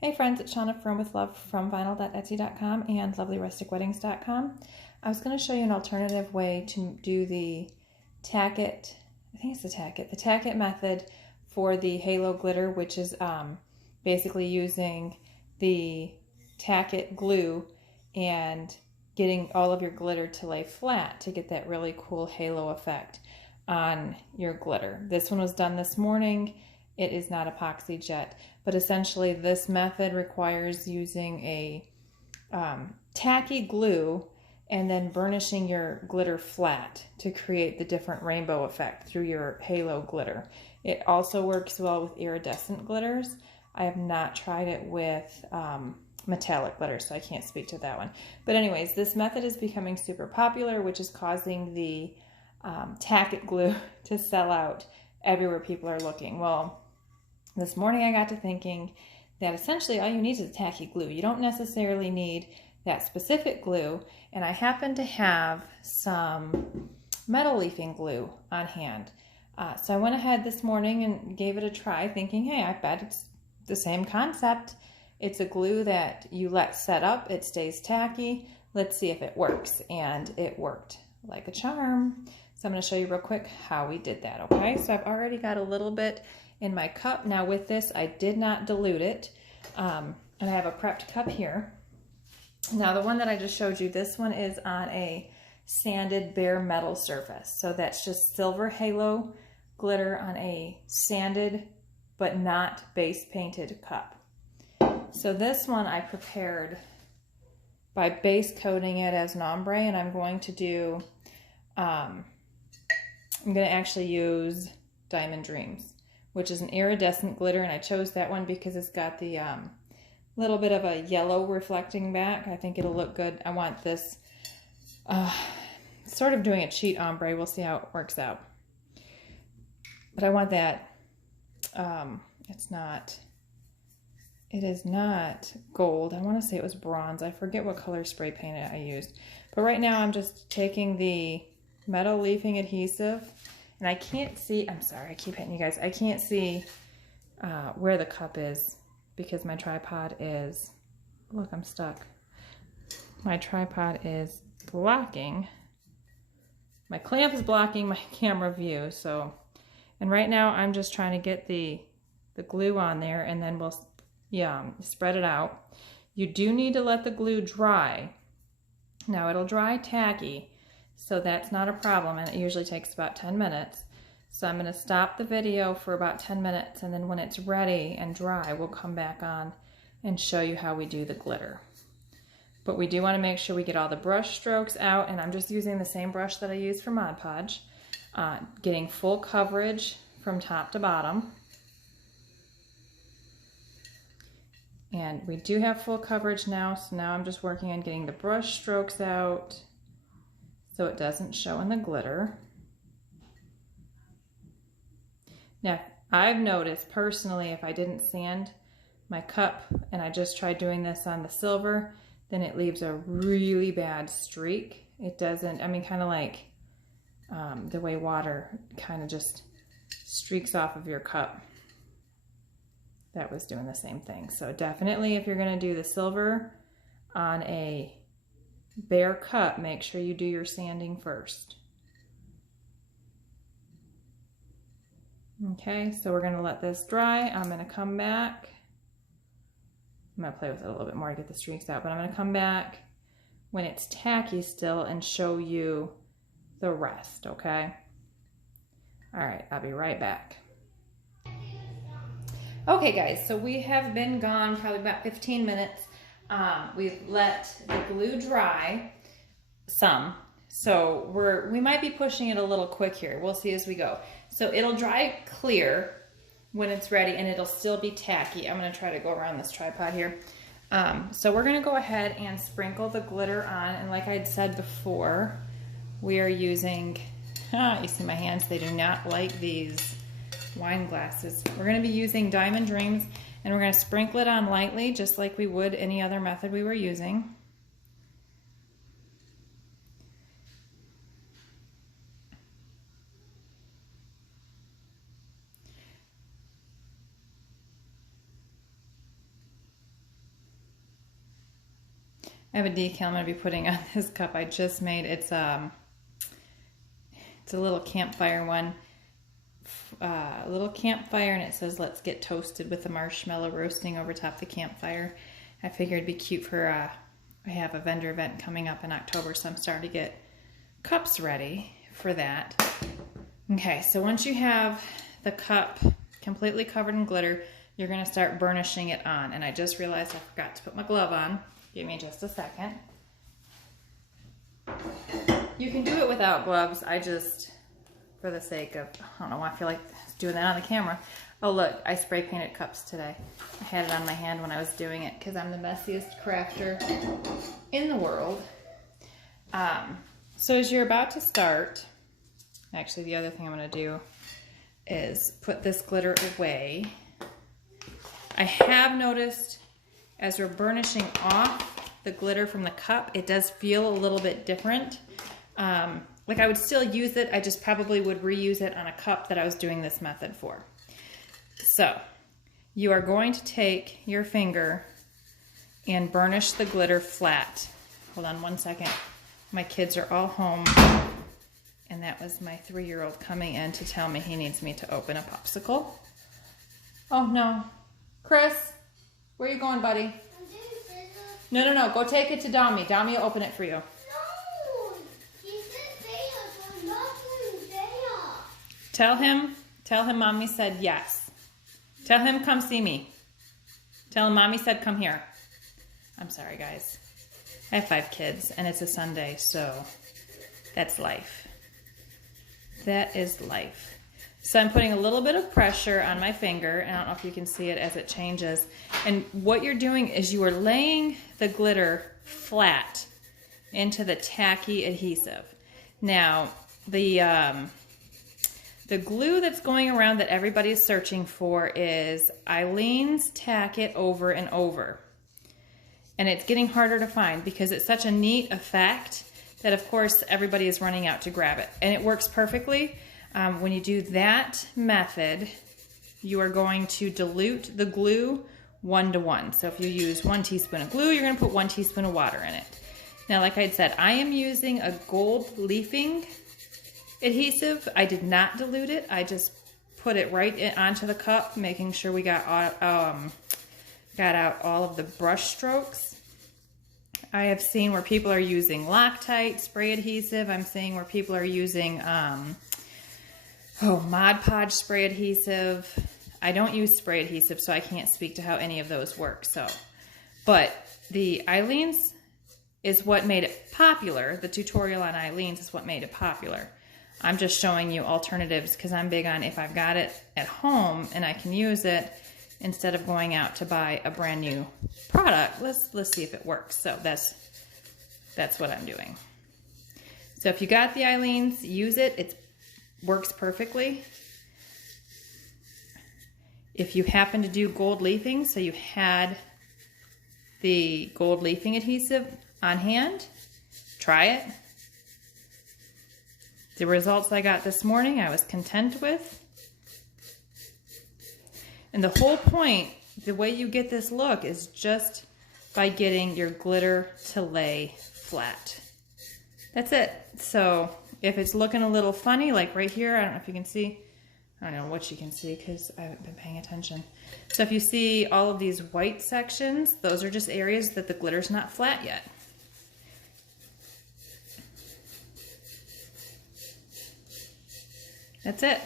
Hey friends, it's Shauna from With Love from vinyl.etsy.com and lovelyrusticweddings.com. I was going to show you an alternative way to do the Tack It, I think it's the Tack It method for the halo glitter, which is basically using the Tack It glue and getting all of your glitter to lay flat to get that really cool halo effect on your glitter. This one was done this morning. It is not epoxy jet, but essentially this method requires using a tacky glue and then burnishing your glitter flat to create the different rainbow effect through your halo glitter. It also works well with iridescent glitters. I have not tried it with metallic glitter, so I can't speak to that one. But anyways, this method is becoming super popular, which is causing the Tack It glue to sell out everywhere people are looking. Well, this morning I got to thinking that essentially all you need is a tacky glue. You don't necessarily need that specific glue, and I happen to have some metal leafing glue on hand. So I went ahead this morning and gave it a try, thinking, hey, I bet it's the same concept. It's a glue that you let set up, it stays tacky. Let's see if it works. And it worked like a charm. So I'm going to show you real quick how we did that, okay? So I've already got a little bit in my cup. Now with this, I did not dilute it. And I have a prepped cup here. Now the one that I just showed you, this one is on a sanded bare metal surface. So that's just silver halo glitter on a sanded but not base painted cup. So this one I prepared by base coating it as an ombre, and I'm going to do, I'm going to actually use Diamond Dreams, which is an iridescent glitter, and I chose that one because it's got the little bit of a yellow reflecting back. I think it'll look good. I want this sort of doing a cheat ombre. We'll see how it works out. But I want that, it is not gold. I want to say it was bronze. I forget what color spray paint I used. But right now I'm just taking the metal leafing adhesive, and I can't see, I'm sorry, I keep hitting you guys. I can't see where the cup is because my tripod is, look, I'm stuck. My tripod is blocking, my clamp is blocking my camera view. So, and right now I'm just trying to get the glue on there, and then we'll spread it out. You do need to let the glue dry. Now it'll dry tacky, so that's not a problem, and it usually takes about 10 minutes. So I'm going to stop the video for about 10 minutes, and then when it's ready and dry, we'll come back on and show you how we do the glitter. But we do want to make sure we get all the brush strokes out, and I'm just using the same brush that I used for Mod Podge, getting full coverage from top to bottom. And we do have full coverage now, so now I'm just working on getting the brush strokes out so it doesn't show in the glitter. Now, I've noticed personally, if I didn't sand my cup and I just tried doing this on the silver, then it leaves a really bad streak. It doesn't, I mean, kind of like the way water kind of just streaks off of your cup. That was doing the same thing. So definitely, if you're going to do the silver on a bare cup, make sure you do your sanding first. Okay, so we're going to let this dry. I'm going to come back. I'm going to play with it a little bit more to get the streaks out, but I'm going to come back when it's tacky still and show you the rest, okay? All right, I'll be right back. Okay guys, so we have been gone probably about 15 minutes. We've let the glue dry some, so we might be pushing it a little quick here. We'll see as we go. So it'll dry clear when it's ready, and it'll still be tacky. I'm gonna try to go around this tripod here. So we're gonna go ahead and sprinkle the glitter on, and like I'd said before, we are using, you see my hands, they do not like these wine glasses. We're going to be using Diamond Dreams, and we're going to sprinkle it on lightly just like we would any other method we were using. I have a decal I'm going to be putting on this cup I just made. It's a little campfire one. A little campfire, and it says, "Let's get toasted," with the marshmallow roasting over top the campfire. I figured it'd be cute for, I have a vendor event coming up in October, so I'm starting to get cups ready for that. Okay, so once you have the cup completely covered in glitter, you're going to start burnishing it on. And I just realized I forgot to put my glove on. Give me just a second. You can do it without gloves. I just, for the sake of, I don't know why I feel like doing that on the camera. Oh look, I spray painted cups today. I had it on my hand when I was doing it because I'm the messiest crafter in the world. So as you're about to start, actually the other thing I'm going to do is put this glitter away. I have noticed as we're burnishing off the glitter from the cup, it does feel a little bit different. Like I would still use it, I just probably would reuse it on a cup that I was doing this method for. So you are going to take your finger and burnish the glitter flat. Hold on one second. My kids are all home, and that was my 3-year-old coming in to tell me he needs me to open a popsicle. Oh no. Chris, where are you going, buddy? No. Go take it to Dami. Dami will open it for you. No. He said there, so I'm not going there. Tell him Mommy said yes. Tell him come see me. Tell him Mommy said come here. I'm sorry, guys. I have 5 kids, and it's a Sunday, so that's life. That is life. So I'm putting a little bit of pressure on my finger, and I don't know if you can see it as it changes. And what you're doing is you are laying the glitter flat into the tacky adhesive. Now, the glue that's going around that everybody's searching for is Eileen's Tack It Over and Over. And it's getting harder to find because it's such a neat effect that, of course, everybody is running out to grab it. And it works perfectly. When you do that method, you are going to dilute the glue 1-to-1. So if you use 1 teaspoon of glue, you're going to put 1 teaspoon of water in it. Now, like I said, I am using a gold leafing adhesive. I did not dilute it. I just put it right onto the cup, making sure we got out all of the brush strokes. I have seen where people are using Loctite spray adhesive. I'm seeing where people are using Mod Podge spray adhesive. I don't use spray adhesive, so I can't speak to how any of those work. But the Eileen's is what made it popular. The tutorial on Eileen's is what made it popular. I'm just showing you alternatives because I'm big on if I've got it at home and I can use it, instead of going out to buy a brand new product, let's see if it works. So that's what I'm doing. So if you got the Eileen's, use it. It works perfectly. If you happen to do gold leafing, so you had the gold leafing adhesive on hand, try it. The results I got this morning, I was content with. And the whole point, the way you get this look is just by getting your glitter to lay flat. That's it. So if it's looking a little funny, like right here, I don't know if you can see, I don't know what you can see because I haven't been paying attention. So if you see all of these white sections, those are just areas that the glitter's not flat yet. That's it.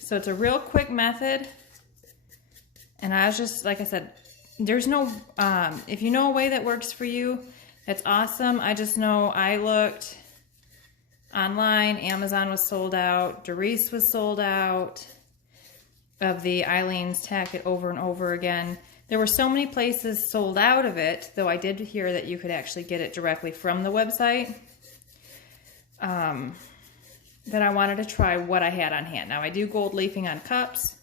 So it's a real quick method. And I was just, like I said, there's no, if you know a way that works for you, that's awesome. I just know I looked online, Amazon was sold out, Doris was sold out of the Eileen's Tack It Over and Over again. There were so many places sold out of it, though I did hear that you could actually get it directly from the website, that I wanted to try what I had on hand. Now I do gold leafing on cups.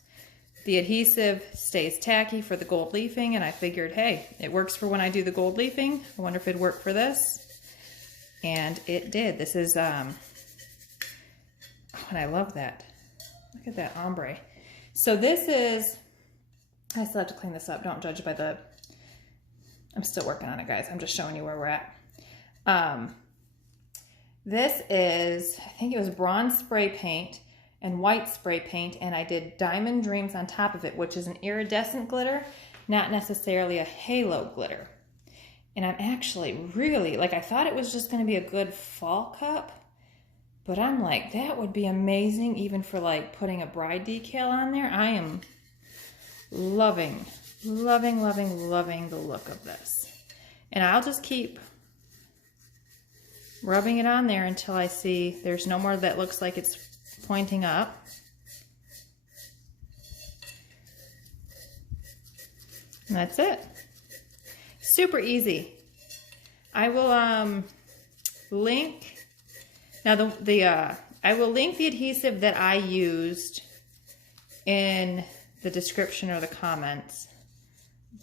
The adhesive stays tacky for the gold leafing, and I figured, hey, it works for when I do the gold leafing. I wonder if it'd work for this. And it did. This is, and I love that. Look at that ombre. So this is, I still have to clean this up. Don't judge by the I'm still working on it, guys. I'm just showing you where we're at. This is, I think it was bronze spray paint and white spray paint, and I did Diamond Dreams on top of it, which is an iridescent glitter, not necessarily a halo glitter. And I'm actually really, like, I thought it was just going to be a good fall cup, but I'm like, that would be amazing even for like putting a bride decal on there. I am loving, loving, loving, loving the look of this. And I'll just keep rubbing it on there until I see there's no more that looks like it's pointing up. And that's it. Super easy. I will link, now I will link the adhesive that I used in the description or the comments,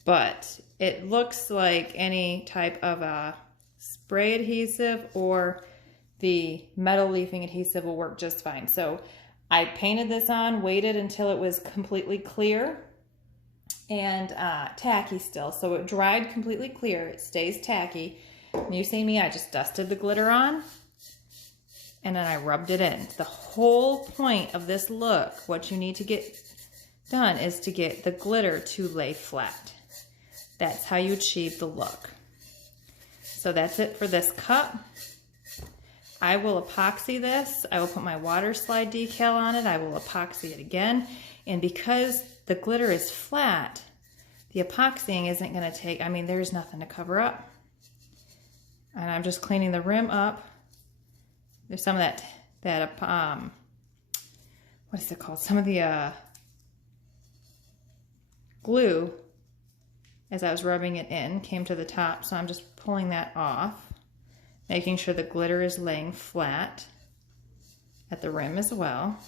but it looks like any type of a spray adhesive or the metal leafing adhesive will work just fine. So I painted this on, waited until it was completely clear and tacky still. So it dried completely clear. It stays tacky. And you see me, I just dusted the glitter on and then I rubbed it in. The whole point of this look, what you need to get done is to get the glitter to lay flat. That's how you achieve the look. So that's it for this cup. I will epoxy this. I will put my water slide decal on it. I will epoxy it again. And because the glitter is flat, the epoxying isn't going to take, I mean, there's nothing to cover up. And I'm just cleaning the rim up. There's some of that what is it called? Some of the glue, as I was rubbing it in, came to the top. So I'm just pulling that off, making sure the glitter is laying flat at the rim as well.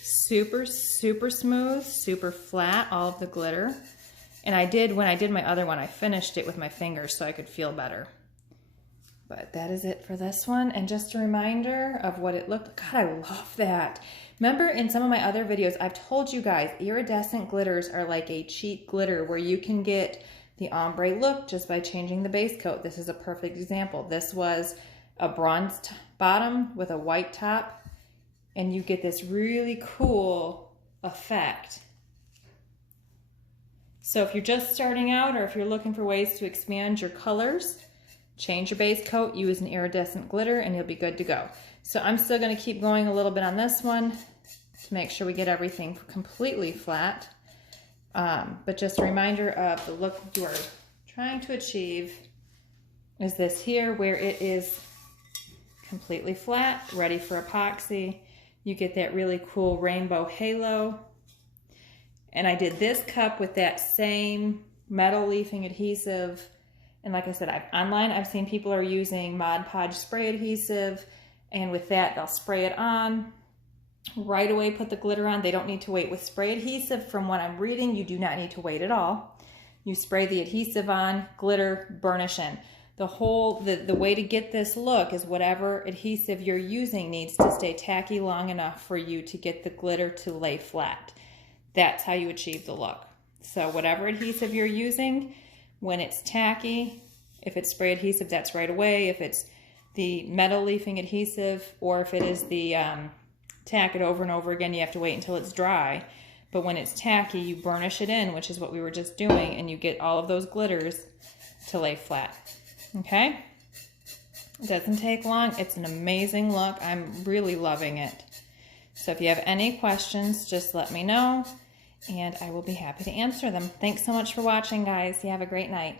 Super, super smooth, super flat, all of the glitter. And I did, when I did my other one, I finished it with my fingers so I could feel better. But that is it for this one. And just a reminder of what it looked like. God, I love that. Remember in some of my other videos, I've told you guys, iridescent glitters are like a cheap glitter where you can get the ombre look just by changing the base coat. This is a perfect example. This was a bronze bottom with a white top, and you get this really cool effect. So if you're just starting out or if you're looking for ways to expand your colors, change your base coat, use an iridescent glitter, and you'll be good to go. So I'm still going to keep going a little bit on this one to make sure we get everything completely flat. But just a reminder of the look you are trying to achieve is this here, where it is completely flat, ready for epoxy. You get that really cool rainbow halo. And I did this cup with that same metal leafing adhesive. And like I said, online I've seen people are using Mod Podge spray adhesive, and with that they'll spray it on, right away put the glitter on. They don't need to wait. With spray adhesive, from what I'm reading, you do not need to wait at all. You spray the adhesive on, glitter, burnish in. The way to get this look is whatever adhesive you're using needs to stay tacky long enough for you to get the glitter to lay flat. That's how you achieve the look. So whatever adhesive you're using, when it's tacky, if it's spray adhesive, that's right away. If it's the metal leafing adhesive, or if it is the tack it over and over again, you have to wait until it's dry. But when it's tacky, you burnish it in, which is what we were just doing, and you get all of those glitters to lay flat. Okay? It doesn't take long. It's an amazing look. I'm really loving it. So if you have any questions, just let me know, and I will be happy to answer them. Thanks so much for watching, guys. You have a great night.